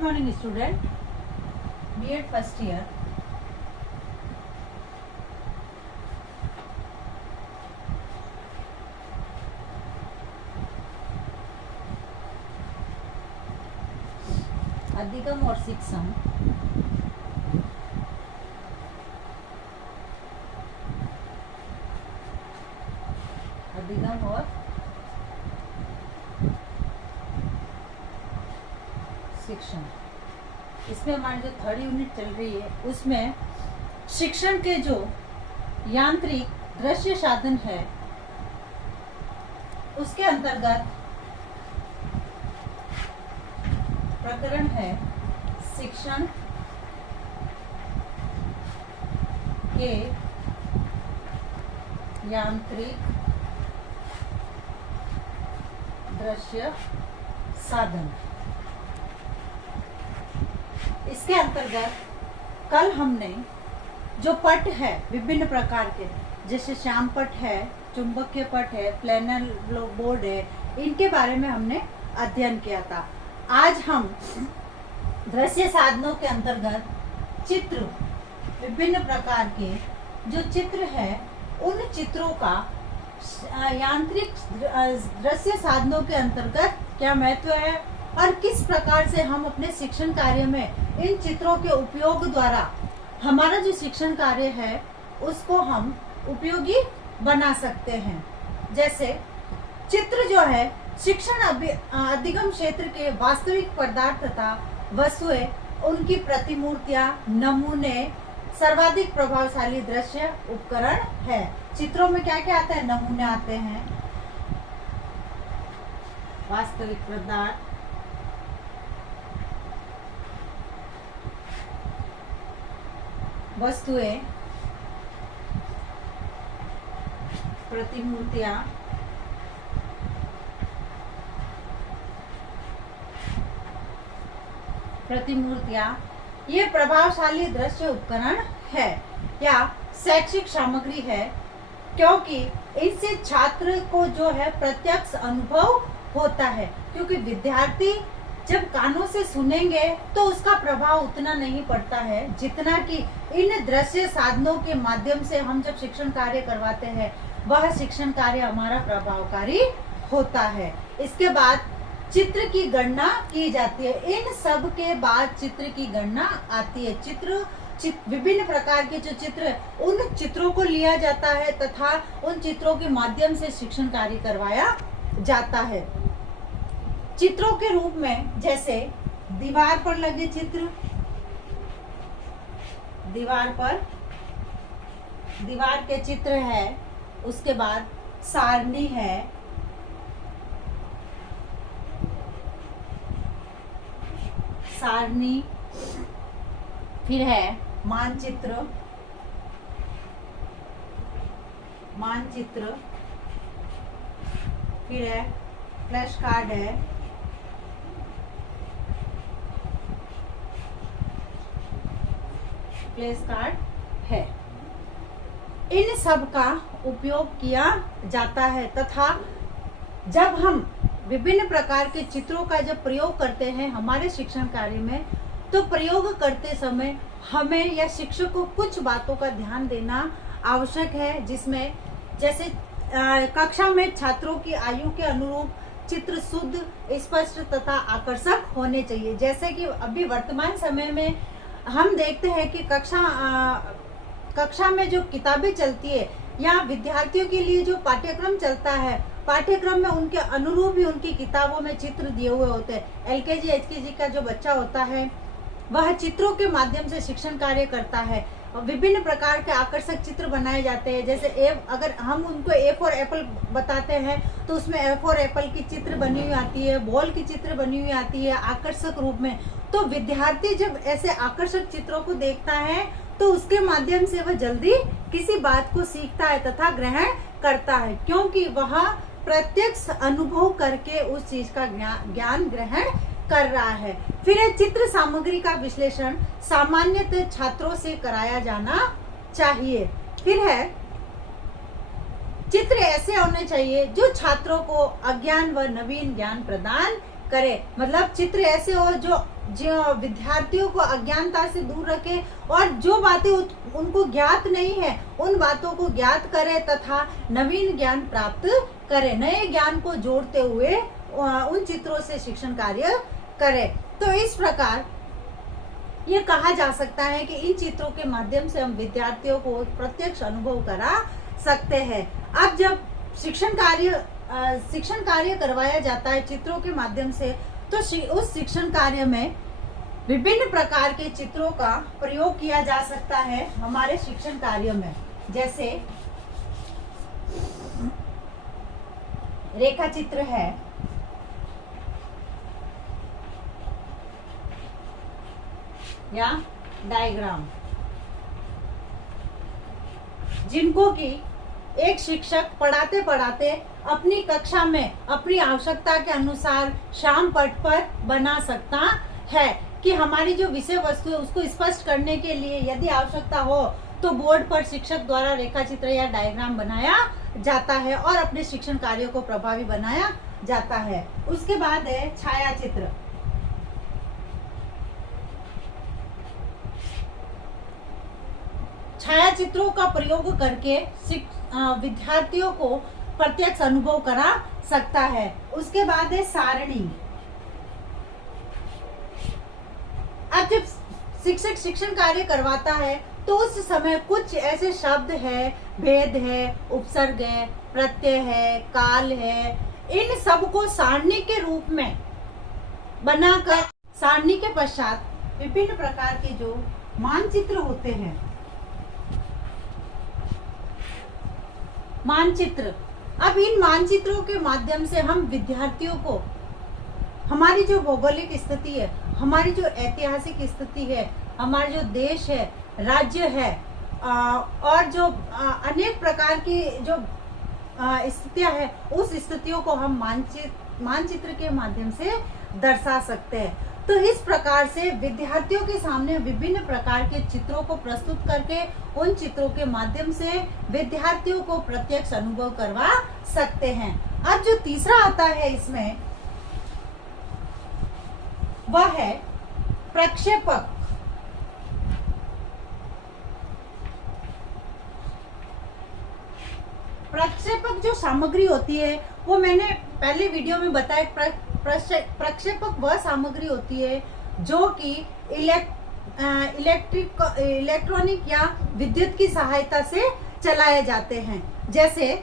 Good morning, student. B.Ed first year. अधिगम और शिक्षण अधिगम और शिक्षण, इसमें हमारी जो थर्ड यूनिट चल रही है उसमें शिक्षण के जो यांत्रिक दृश्य साधन है उसके अंतर्गत प्रकरण है शिक्षण के यांत्रिक दृश्य साधन। इसके अंतर्गत कल हमने जो पट है विभिन्न प्रकार के, जैसे श्याम पट है, चुंबकीय पट है, प्लेनर बोर्ड है, इनके बारे में हमने अध्ययन किया था। आज हम दृश्य साधनों के अंतर्गत चित्र, विभिन्न प्रकार के जो चित्र है उन चित्रों का यांत्रिक दृश्य साधनों के अंतर्गत क्या महत्व है और किस प्रकार से हम अपने शिक्षण कार्य में इन चित्रों के उपयोग द्वारा हमारा जो शिक्षण कार्य है उसको हम उपयोगी बना सकते हैं। जैसे चित्र जो है शिक्षण अधिगम क्षेत्र के वास्तविक पदार्थ तथा वस्तुएं, उनकी प्रतिमूर्तियां, नमूने सर्वाधिक प्रभावशाली दृश्य उपकरण है। चित्रों में क्या क्या आता है? नमूने आते हैं, वास्तविक पदार्थ, वस्तुएं, प्रतिमूर्तियां, ये प्रभावशाली दृश्य उपकरण है या शैक्षिक सामग्री है, क्योंकि इससे छात्र को जो है प्रत्यक्ष अनुभव होता है। क्योंकि विद्यार्थी जब कानों से सुनेंगे तो उसका प्रभाव उतना नहीं पड़ता है जितना कि इन दृश्य साधनों के माध्यम से हम जब शिक्षण कार्य करवाते हैं वह शिक्षण कार्य हमारा प्रभावकारी होता है। इसके बाद चित्र की गणना की जाती है। इन सब के बाद चित्र की गणना आती है। विभिन्न प्रकार के जो चित्र, उन चित्रों को लिया जाता है तथा उन चित्रों के माध्यम से शिक्षण कार्य करवाया जाता है। चित्रों के रूप में जैसे दीवार पर लगे चित्र, दीवार के चित्र है, उसके बाद सारणी है, फिर है मानचित्र, फिर है फ्लैश कार्ड है, इन सब का उपयोग किया जाता है तथा जब हम विभिन्न प्रकार के चित्रों का जब प्रयोग करते हैं हमारे शिक्षण कार्य में, तो प्रयोग करते समय हमें या शिक्षक को कुछ बातों का ध्यान देना आवश्यक है, जिसमें जैसे कक्षा में छात्रों की आयु के अनुरूप चित्र शुद्ध, स्पष्ट तथा आकर्षक होने चाहिए। जैसे कि अभी वर्तमान समय में हम देखते हैं कि कक्षा में जो किताबें चलती है या विद्यार्थियों के लिए जो पाठ्यक्रम चलता है, पाठ्यक्रम में उनके अनुरूप ही उनकी किताबों में चित्र दिए हुए होते हैं। एलकेजी एचकेजी का जो बच्चा होता है वह चित्रों के माध्यम से शिक्षण कार्य करता है। विभिन्न प्रकार के आकर्षक चित्र बनाए जाते हैं। जैसे अगर हम उनको ए फॉर एप्पल बताते हैं तो उसमें ए फॉर एप्पल की चित्र बनी हुई आती है, बॉल की चित्र बनी हुई आती है आकर्षक रूप में। तो विद्यार्थी जब ऐसे आकर्षक चित्रों को देखता है तो उसके माध्यम से वह जल्दी किसी बात को सीखता है तथा ग्रहण करता है, क्योंकि वह प्रत्यक्ष अनुभव करके उस चीज का ज्ञान ग्रहण कर रहा है। फिर है चित्र सामग्री का विश्लेषण सामान्यतः छात्रों से कराया जाना चाहिए। फिर है चित्र ऐसे होने चाहिए जो छात्रों को अज्ञान व नवीन ज्ञान प्रदान करे, मतलब चित्र ऐसे हो जो विद्यार्थियों को अज्ञानता से दूर रखे और जो बातें उनको ज्ञात नहीं है उन बातों को ज्ञात करे तथा नवीन ज्ञान प्राप्त करे, नए ज्ञान को जोड़ते हुए उन चित्रों से शिक्षण कार्य करे। तो इस प्रकार ये कहा जा सकता है कि इन चित्रों के माध्यम से हम विद्यार्थियों को प्रत्यक्ष अनुभव करा सकते हैं। अब जब शिक्षण कार्य करवाया जाता है चित्रों के माध्यम से, तो उस शिक्षण कार्य में विभिन्न प्रकार के चित्रों का प्रयोग किया जा सकता है हमारे शिक्षण कार्य में। जैसे रेखा चित्र है, या डायग्राम, जिनको कि एक शिक्षक पढ़ाते पढ़ाते अपनी कक्षा में अपनी आवश्यकता के अनुसार श्याम पट पर बना सकता है कि हमारी जो विषय वस्तु है उसको स्पष्ट करने के लिए यदि आवश्यकता हो तो बोर्ड पर शिक्षक द्वारा रेखा चित्र या डायग्राम बनाया जाता है और अपने शिक्षण कार्यों को प्रभावी बनाया जाता है। उसके बाद है छाया चित्र। छाया चित्रों का प्रयोग करके विद्यार्थियों को प्रत्यक्ष अनुभव करा सकता है। उसके बाद है सारणी। अब जब शिक्षक शिक्षण कार्य करवाता है तो उस समय कुछ ऐसे शब्द है, भेद है, उपसर्ग है, प्रत्यय है, काल है, इन सब को सारणी के रूप में बनाकर सारणी के पश्चात विभिन्न प्रकार के जो मानचित्र होते हैं, मानचित्र, अब इन मानचित्रों के माध्यम से हम विद्यार्थियों को हमारी जो भौगोलिक स्थिति है, हमारी जो ऐतिहासिक स्थिति है, हमारा जो देश है, राज्य है और जो अनेक प्रकार की जो स्थितियां हैं, उस स्थितियों को हम मानचित्र के माध्यम से दर्शा सकते हैं। तो इस प्रकार से विद्यार्थियों के सामने विभिन्न प्रकार के चित्रों को प्रस्तुत करके उन चित्रों के माध्यम से विद्यार्थियों को प्रत्यक्ष अनुभव करवा सकते हैं। अब जो तीसरा आता है इसमें वह है प्रक्षेपक। प्रक्षेपक जो सामग्री होती है वो मैंने पहले वीडियो में बताया। प्रक्षेपक वह सामग्री होती है जो कि इलेक्ट्रॉनिक या विद्युत की सहायता से चलाए जाते हैं। जैसे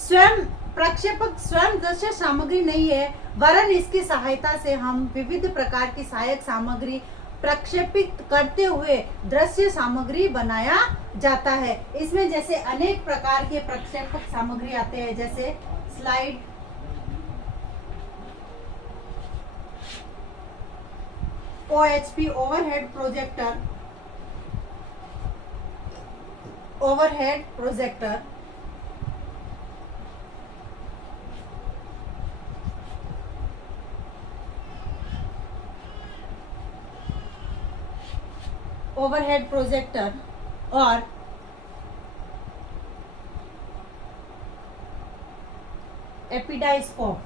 प्रक्षेपक स्वयं दृश्य सामग्री नहीं है, वरन इसकी सहायता से हम विविध प्रकार की सहायक सामग्री प्रक्षेपित करते हुए दृश्य सामग्री बनाया जाता है। इसमें जैसे अनेक प्रकार के प्रक्षेपक सामग्री आते हैं, जैसे slide, OHP overhead projector, overhead projector और एपिडाइस्कोप।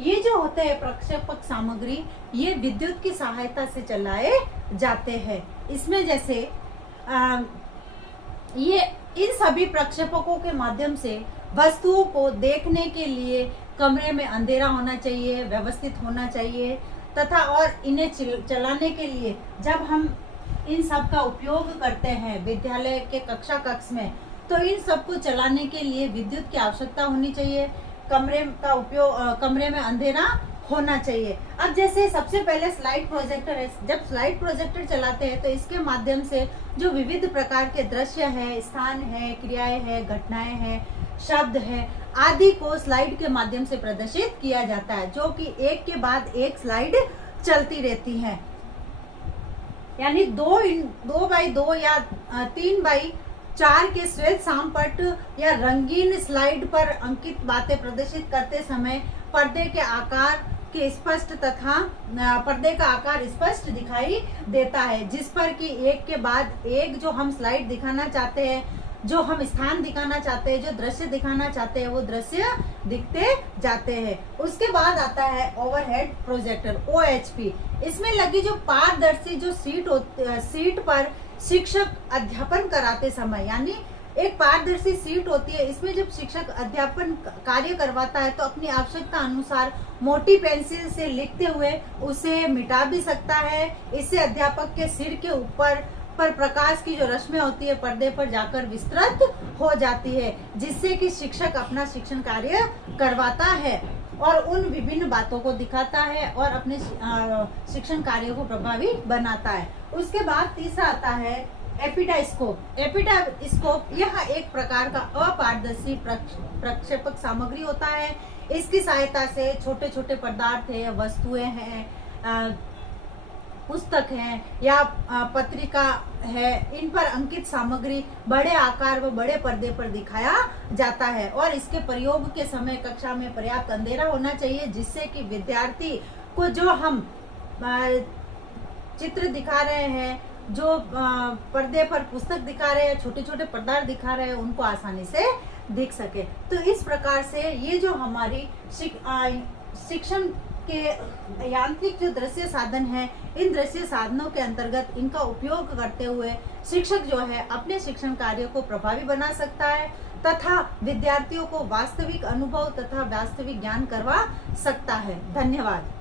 ये जो होते हैं प्रक्षेपक सामग्री, ये विद्युत की सहायता से चलाए जाते हैं। इसमें जैसे ये इन सभी प्रक्षेपकों के माध्यम से वस्तुओं को देखने के लिए कमरे में अंधेरा होना चाहिए, व्यवस्थित होना चाहिए तथा और इन्हें चलाने के लिए जब हम इन सब का उपयोग करते हैं विद्यालय के कक्ष में, तो इन सब को चलाने के लिए विद्युत की आवश्यकता होनी चाहिए। कमरे में अंधेरा होना चाहिए। अब जैसे सबसे पहले स्लाइड प्रोजेक्टर है। जब स्लाइड प्रोजेक्टर चलाते हैं तो इसके माध्यम से जो विविध प्रकार के दृश्य है, स्थान है, क्रियाएं है, घटनाएं हैं, शब्द है आदि को स्लाइड के माध्यम से प्रदर्शित किया जाता है, जो कि एक के बाद एक स्लाइड चलती रहती है। यानी 2x2 या 3x4 के श्वेत सामपट या रंगीन स्लाइड पर अंकित बातें प्रदर्शित करते समय पर्दे के आकार के स्पष्ट तथा पर्दे का आकार स्पष्ट दिखाई देता है, जिस पर कि एक के बाद एक जो हम स्लाइड दिखाना चाहते हैं जो हम स्थान दिखाना चाहते हैं, जो दृश्य दिखाना चाहते हैं, वो दृश्य दिखते जाते हैं। उसके बाद आता है ओवरहेड प्रोजेक्टर OHP। इसमें लगी जो पारदर्शी जो सीट पर शिक्षक अध्यापन कराते समय, यानी एक पारदर्शी सीट होती है, इसमें जब शिक्षक अध्यापन कार्य करवाता है तो अपनी आवश्यकता अनुसार मोटी पेंसिल से लिखते हुए उसे मिटा भी सकता है। इससे अध्यापक के सिर के ऊपर पर प्रकाश की जो रश्मि होती है पर्दे पर जाकर विस्तृत हो जाती है, जिससे कि शिक्षक अपना शिक्षण कार्य करवाता है और उन विभिन्न बातों को दिखाता है और अपने शिक्षण कार्य को प्रभावी बनाता है। उसके बाद तीसरा आता है एपिडास्कोप। एपिडास्कोप यह एक प्रकार का अपारदर्शी प्रक्षेपक सामग्री होता है। इसकी सहायता से छोटे छोटे पदार्थ है, वस्तुएं हैं, पुस्तक है या पत्रिका है, इन पर अंकित सामग्री बड़े आकार व बड़े पर्दे पर दिखाया जाता है और इसके प्रयोग के समय कक्षा में पर्याप्त अंधेरा होना चाहिए, जिससे कि विद्यार्थी को जो हम चित्र दिखा रहे हैं, जो पर्दे पर पुस्तक दिखा रहे हैं, छोटे छोटे पदार्थ दिखा रहे हैं, उनको आसानी से दिख सके। तो इस प्रकार से ये जो हमारी शिक्षण के यांत्रिक जो दृश्य साधन है, इन दृश्य साधनों के अंतर्गत इनका उपयोग करते हुए शिक्षक जो है अपने शिक्षण कार्य को प्रभावी बना सकता है तथा विद्यार्थियों को वास्तविक अनुभव तथा वास्तविक ज्ञान करवा सकता है। धन्यवाद।